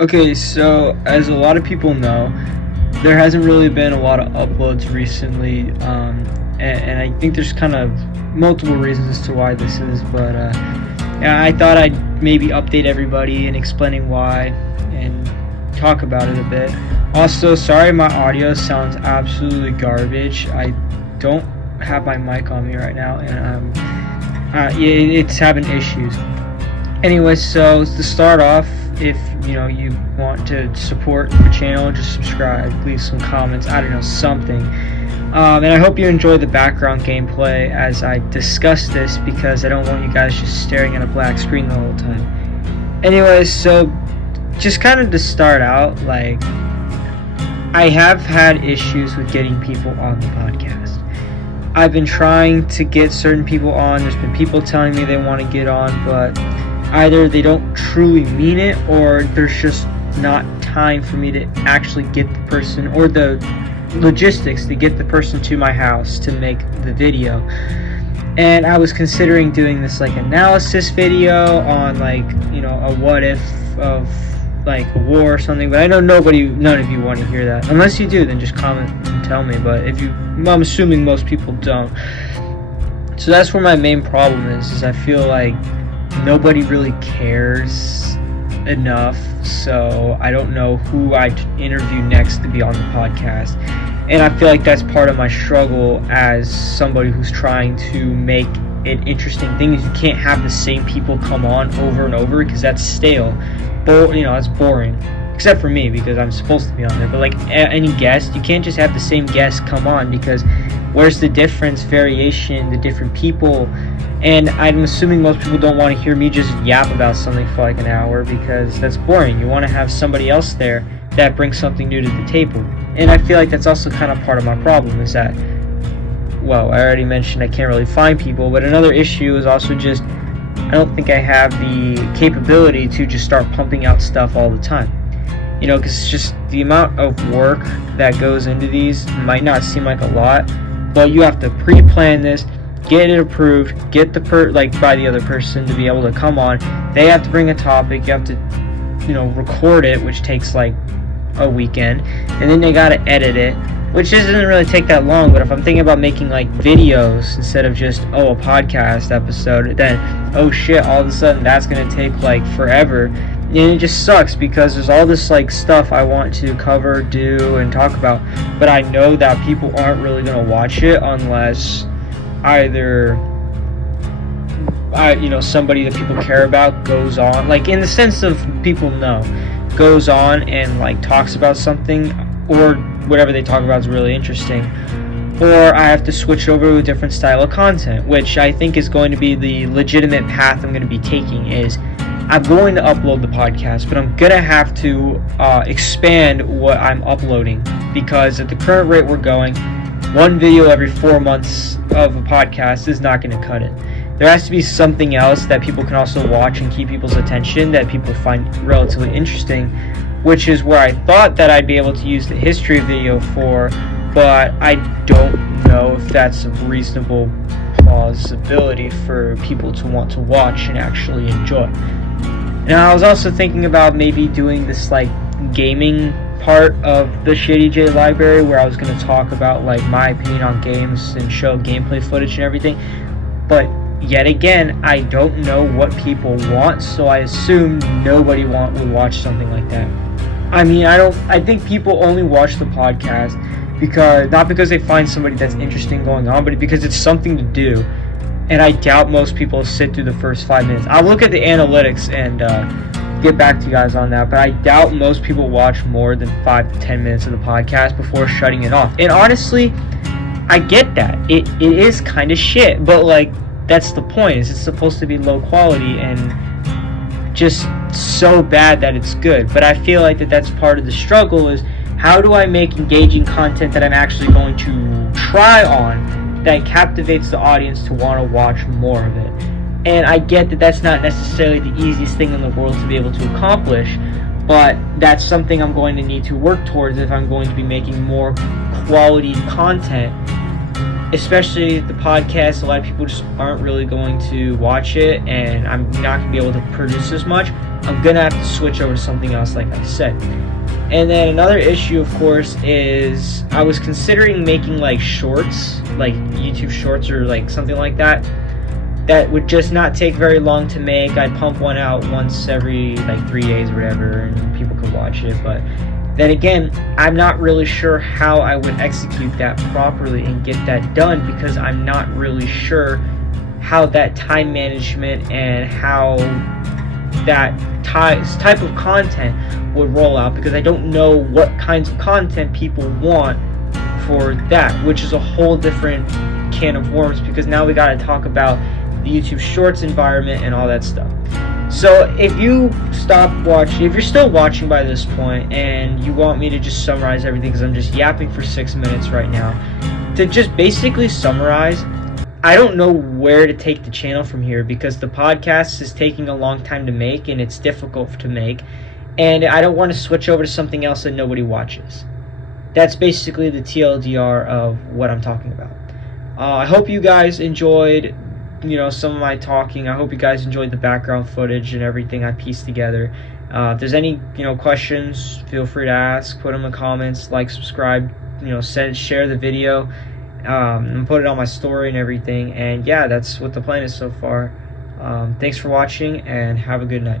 Okay, so as a lot of people know, there hasn't really been a lot of uploads recently, and I think there's kind of multiple reasons as to why this is, but yeah, I thought I'd maybe update everybody in explaining why and talk about it a bit. Also, sorry my audio sounds absolutely garbage. I don't have my mic on me right now, and it's having issues. Anyway, so to start off, if you want to support the channel, just subscribe, leave some comments, I don't know, something. And I hope you enjoy the background gameplay as I discuss this, because I don't want you guys just staring at a black screen the whole time. Anyways, so just kind of to start out, like, I have had issues with getting people on the podcast. I've been trying to get certain people on. There's been people telling me they want to get on, but either they don't truly mean it, or there's just not time for me to actually get the person, or the logistics to get the person to my house to make the video. And I was considering doing this like analysis video on, like, a what if of like a war or something, but I know none of you want to hear that. Unless you do, then just comment and tell me, but I'm assuming most people don't. So that's where my main problem is I feel like nobody really cares enough, so I don't know who I'd interview next to be on the podcast. And I feel like that's part of my struggle as somebody who's trying to make it interesting thing, is you can't have the same people come on over and over, because that's stale. That's boring. Except for me, because I'm supposed to be on there. But like any guest, you can't just have the same guest come on, because where's the difference, variation, the different people? And I'm assuming most people don't want to hear me just yap about something for like an hour, because that's boring. You want to have somebody else there that brings something new to the table. And I feel like that's also kind of part of my problem, is that, well, I already mentioned I can't really find people, but another issue is also just I don't think I have the capability to just start pumping out stuff all the time. Because it's just the amount of work that goes into these might not seem like a lot, but you have to pre-plan this, get it approved, get by the other person to be able to come on. They have to bring a topic, you have to, record it, which takes like a weekend, and then they gotta edit it, which doesn't really take that long. But if I'm thinking about making like videos instead of just a podcast episode, then oh shit, all of a sudden that's gonna take like forever. And it just sucks, because there's all this like stuff I want to cover, do, and talk about, but I know that people aren't really gonna watch it unless either somebody that people care about goes on, like in the sense of people know, goes on and like talks about something, or whatever they talk about is really interesting, or I have to switch over to a different style of content, which I think is going to be the legitimate path I'm going to be taking. Is I'm going to upload the podcast, but I'm going to have to expand what I'm uploading, because at the current rate we're going, one video every 4 months of a podcast is not going to cut it. There has to be something else that people can also watch and keep people's attention, that people find relatively interesting, which is where I thought that I'd be able to use the history video for, but I don't know if that's a reasonable plausibility for people to want to watch and actually enjoy. Now, I was also thinking about maybe doing this like gaming part of the Shady J library, where I was going to talk about like my opinion on games and show gameplay footage and everything, but yet again, I don't know what people want, so I assume nobody would watch something like that. I mean, I think people only watch the podcast not because they find somebody that's interesting going on, but because it's something to do. And I doubt most people sit through the first 5 minutes. I'll look at the analytics and get back to you guys on that, but I doubt most people watch more than 5 to 10 minutes of the podcast before shutting it off. And honestly, I get that. It is kind of shit, but like, that's the point. It's supposed to be low quality and just so bad that it's good. But I feel like that's part of the struggle, is how do I make engaging content that I'm actually going to try on that captivates the audience to want to watch more of it. And I get that that's not necessarily the easiest thing in the world to be able to accomplish, but that's something I'm going to need to work towards if I'm going to be making more quality content. Especially the podcast, a lot of people just aren't really going to watch it, and I'm not going to be able to produce as much. I'm gonna have to switch over to something else, like I said. And then another issue, of course, is I was considering making like shorts, like YouTube shorts or like something like that. That would just not take very long to make. I'd pump one out once every like 3 days or whatever, and people could watch it. But then again, I'm not really sure how I would execute that properly and get that done, because I'm not really sure how that time management and how that type of content would roll out, because I don't know what kinds of content people want for that, which is a whole different can of worms, because now we got to talk about the YouTube Shorts environment and all that stuff. So if you stop watching, if you're still watching by this point and you want me to just summarize everything, because I'm just yapping for 6 minutes right now, to just basically summarize, I don't know where to take the channel from here, because the podcast is taking a long time to make and it's difficult to make, and I don't want to switch over to something else that nobody watches. That's basically the TLDR of what I'm talking about. I hope you guys enjoyed, some of my talking. I hope you guys enjoyed the background footage and everything I pieced together. If there's any, questions, feel free to ask. Put them in the comments. Like, subscribe. Share the video. And put it on my story and everything. And yeah, that's what the plan is so far. Thanks for watching, and have a good night.